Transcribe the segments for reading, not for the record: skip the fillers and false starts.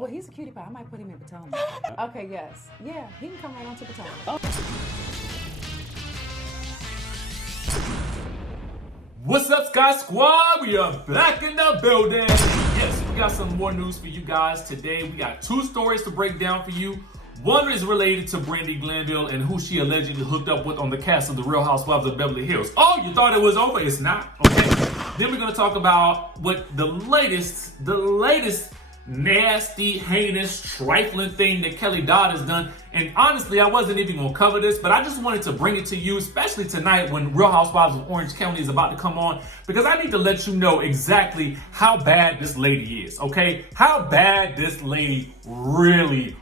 Well, he's a cutie pie. I might put him in Potomac. Okay, yes. Yeah, he can come right on to Potomac. What's up, Sky Squad? We are back in the building. Yes, we got some more news for you guys today. We got two stories to break down for you. One is related to BRANDI Glanville and who she allegedly hooked up with on the cast of The Real Housewives of Beverly Hills. Oh, you thought it was over? It's not, okay? Then we're going to talk about what the latest nasty, heinous, trifling thing that Kelly Dodd has done. And honestly, I wasn't even going to cover this, but I just wanted to bring it to you, especially tonight when Real Housewives of Orange County is about to come on, because I need to let you know exactly how bad this lady is, okay? How bad this lady really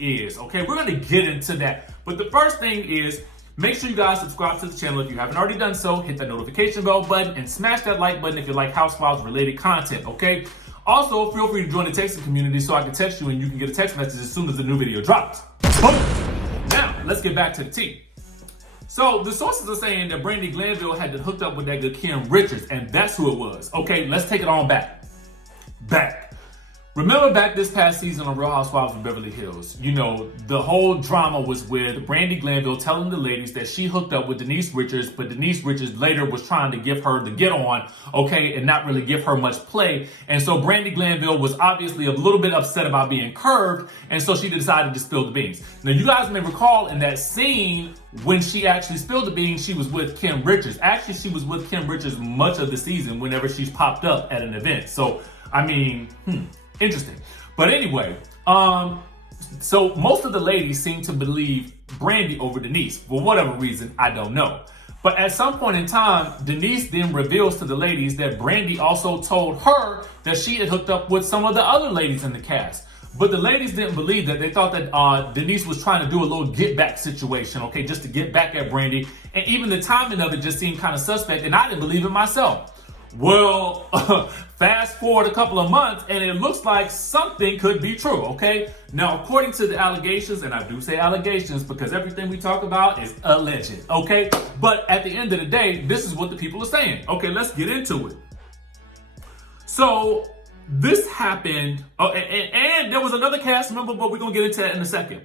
is, okay? We're going to get into that. But the first thing is, make sure you guys subscribe to the channel if you haven't already done so. Hit that notification bell button and smash that like button if you like Housewives related content, okay? Also, feel free to join the texting community so I can text you and you can get a text message as soon as the new video drops. Boom! Now, let's get back to the tea. So, the sources are saying that BRANDI Glanville had been hooked up with that good Kim Richards, and that's who it was. Okay, let's take it on back. Remember back this past season on Real Housewives of Beverly Hills, you know, the whole drama was with BRANDI Glanville telling the ladies that she hooked up with Denise Richards, but Denise Richards later was trying to give her the get on, okay, and not really give her much play. And so BRANDI Glanville was obviously a little bit upset about being curved, and so she decided to spill the beans. Now, you guys may recall in that scene when she actually spilled the beans, she was with Kim Richards. Actually, she was with Kim Richards much of the season whenever she's popped up at an event. So, I mean, interesting. But anyway, so most of the ladies seem to believe BRANDI over Denise. For whatever reason, I don't know. But at some point in time, Denise then reveals to the ladies that BRANDI also told her that she had hooked up with some of the other ladies in the cast. But the ladies didn't believe that. They thought that Denise was trying to do a little get back situation, okay, just to get back at BRANDI. And even the timing of it just seemed kind of suspect, and I didn't believe it myself. Well, fast forward a couple of months and it looks like something could be true, okay? Now, according to the allegations, and I do say allegations because everything we talk about is alleged, okay? But at the end of the day, this is what the people are saying. Okay, let's get into it. So, this happened, and there was another cast member, but we're going to get into that in a second.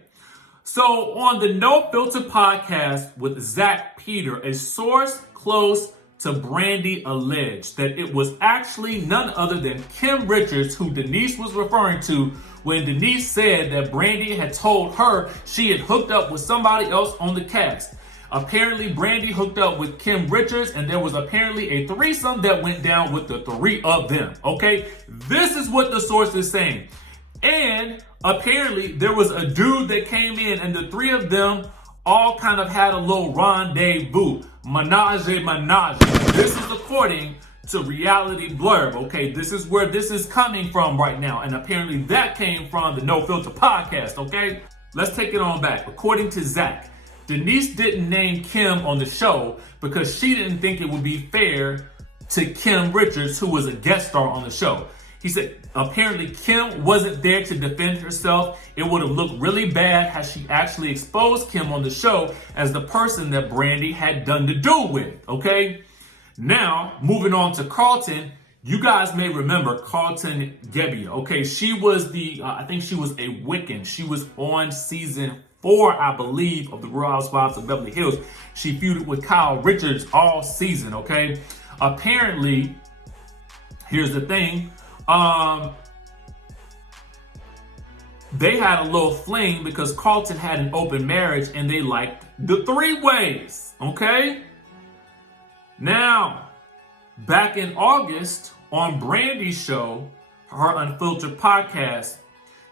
So, on the No Filter podcast with Zach Peter, a source close to BRANDI alleged that it was actually none other than Kim Richards who Denise was referring to when Denise said that BRANDI had told her she had hooked up with somebody else on the cast. Apparently, BRANDI hooked up with Kim Richards, and there was apparently a threesome that went down with the three of them, okay? This is what the source is saying. And apparently, there was a dude that came in, and the three of them all kind of had a little rendezvous. Menage. This is according to Reality Blurb, okay? This is where this is coming from right now. And apparently that came from the No Filter podcast, okay? Let's take it on back. According to Zach, Denise didn't name Kim on the show because she didn't think it would be fair to Kim Richards, who was a guest star on the show. He said, apparently Kim wasn't there to defend herself. It would have looked really bad had she actually exposed Kim on the show as the person that BRANDI had done to do with, okay? Now, moving on to Carlton, you guys may remember Carlton Gebbia, okay? She was I think she was a Wiccan. She was on season 4, I believe, of The Real Housewives of Beverly Hills. She feuded with Kyle Richards all season, okay? Apparently, here's the thing. They had a little fling because Carlton had an open marriage and they liked the three ways, okay? Now, back in August on BRANDI's show, her Unfiltered podcast,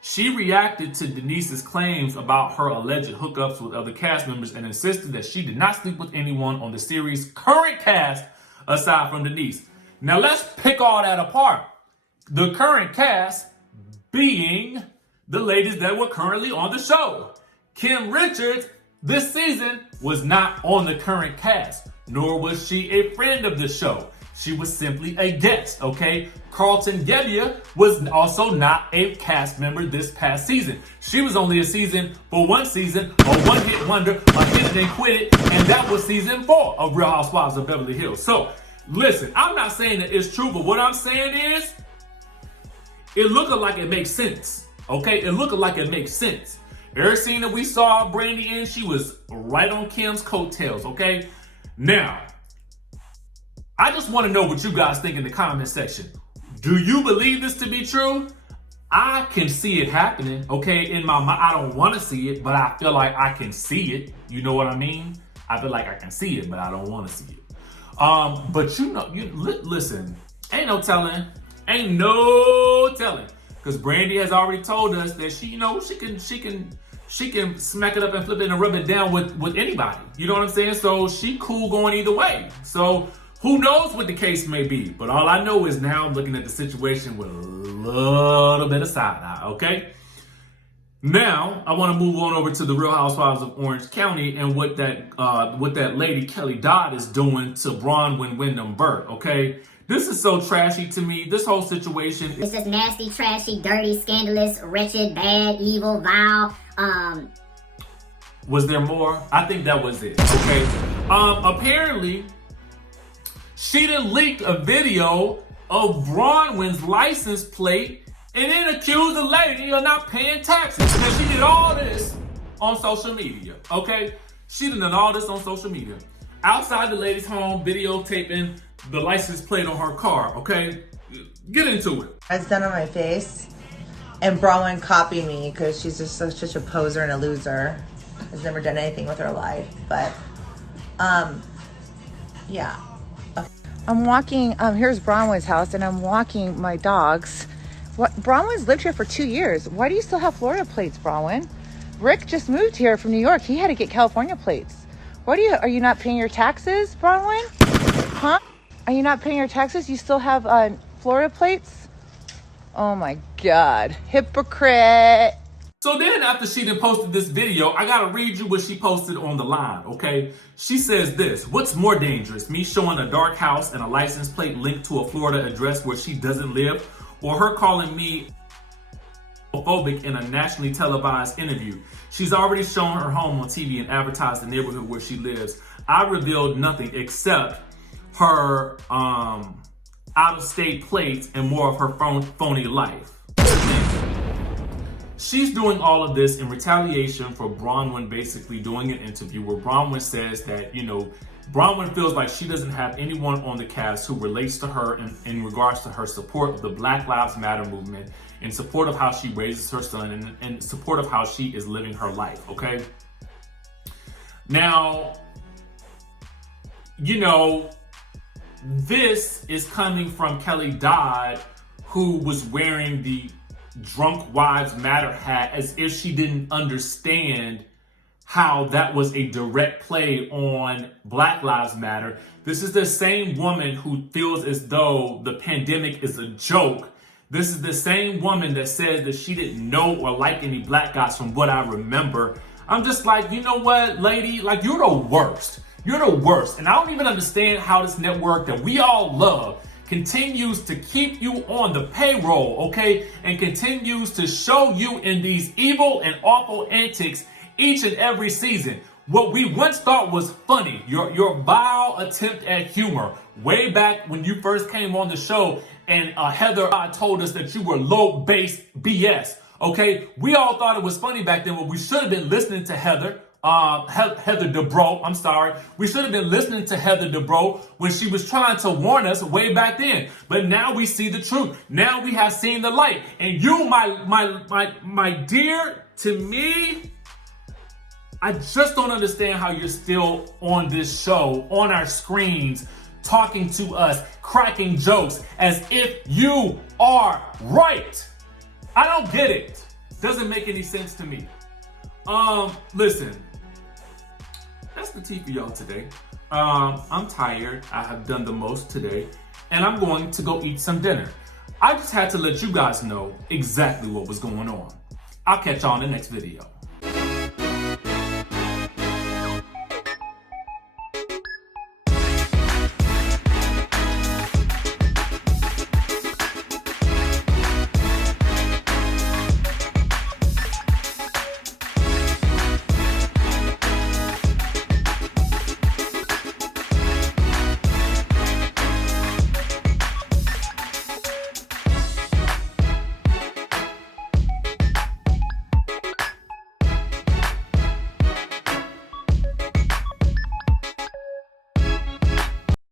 she reacted to Denise's claims about her alleged hookups with other cast members and insisted that she did not sleep with anyone on the series' current cast aside from Denise. Now, let's pick all that apart. The current cast being the ladies that were currently on the show. Kim Richards this season was not on the current cast, nor was she a friend of the show. She was simply a guest, okay? Carlton Gebbia was also not a cast member this past season. She was only a season for one season, a one-hit wonder, a hit and then quit it, and that was season 4 of Real Housewives of Beverly Hills. So, listen, I'm not saying that it's true, but what I'm saying is, it looked like it makes sense. Okay, it looked like it makes sense. Every scene that we saw Brandi in, she was right on Kim's coattails, okay? Now, I just want to know what you guys think in the comment section. Do you believe this to be true? I can see it happening, okay? In my mind, I don't want to see it, but I feel like I can see it. You know what I mean? I feel like I can see it, but I don't want to see it. But listen, ain't no telling. Ain't no telling. Because Brandi has already told us that she can smack it up and flip it and rub it down with anybody. You know what I'm saying? So she cool going either way. So who knows what the case may be? But all I know is now I'm looking at the situation with a little bit of side eye, okay? Now, I want to move on over to the Real Housewives of Orange County and what that lady Kelly Dodd is doing to BRAWNWYN Wyndham Burt, okay? This is so trashy to me. This whole situation is just nasty, trashy, dirty, scandalous, wretched, bad, evil, vile. Was there more? I think that was it, okay? Apparently, she done leaked a video of BRAWNWYN's license plate and then accused the lady of not paying taxes. Because she did all this on social media, okay? She done all this on social media. Outside the lady's home, videotaping the license plate on her car, okay? Get into it. It's done on my face. And BRAWNWYN copied me because she's just such a poser and a loser. Has never done anything with her life. But, yeah. I'm walking, here's BRAWNWYN's house, and I'm walking my dogs. BRAWNWYN's lived here for 2 years. Why do you still have Florida plates, BRAWNWYN? Rick just moved here from New York. He had to get California plates. Are you not paying your taxes, BRAWNWYN? Huh? Are you not paying your taxes? You still have Florida plates? Oh my God, hypocrite. So then after she done posted this video, I gotta read you what she posted on the line, okay? She says this: what's more dangerous, me showing a dark house and a license plate linked to a Florida address where she doesn't live, or her calling me homophobic in a nationally televised interview? She's already shown her home on TV and advertised the neighborhood where she lives. I revealed nothing except her out-of-state plates and more of her phony life. She's doing all of this in retaliation for BRAWNWYN basically doing an interview where BRAWNWYN says that, you know, BRAWNWYN feels like she doesn't have anyone on the cast who relates to her in regards to her support of the Black Lives Matter movement, in support of how she raises her son, and in support of how she is living her life, okay? Now, you know, this is coming from Kelly Dodd, who was wearing the Drunk Wives Matter hat as if she didn't understand how that was a direct play on Black Lives Matter. This is the same woman who feels as though the pandemic is a joke. This is the same woman that says that she didn't know or like any black guys from what I remember. I'm just like, you know what, lady? Like, you're the worst. You're the worst. And I don't even understand how this network that we all love continues to keep you on the payroll, okay? And continues to show you in these evil and awful antics each and every season. What we once thought was funny, your vile attempt at humor, way back when you first came on the show, and Heather told us that you were low-based BS, okay? We all thought it was funny back then, but we should have been listening to Heather Devoe, I'm sorry. We should have been listening to Heather Devoe when she was trying to warn us way back then. But now we see the truth. Now we have seen the light. And you, my dear, to me, I just don't understand how you're still on this show, on our screens, talking to us, cracking jokes as if you are right. I don't get it. Doesn't make any sense to me. Listen, that's the tea for y'all today. I'm tired. I have done the most today, and I'm going to go eat some dinner. I just had to let you guys know exactly what was going on. I'll catch y'all in the next video.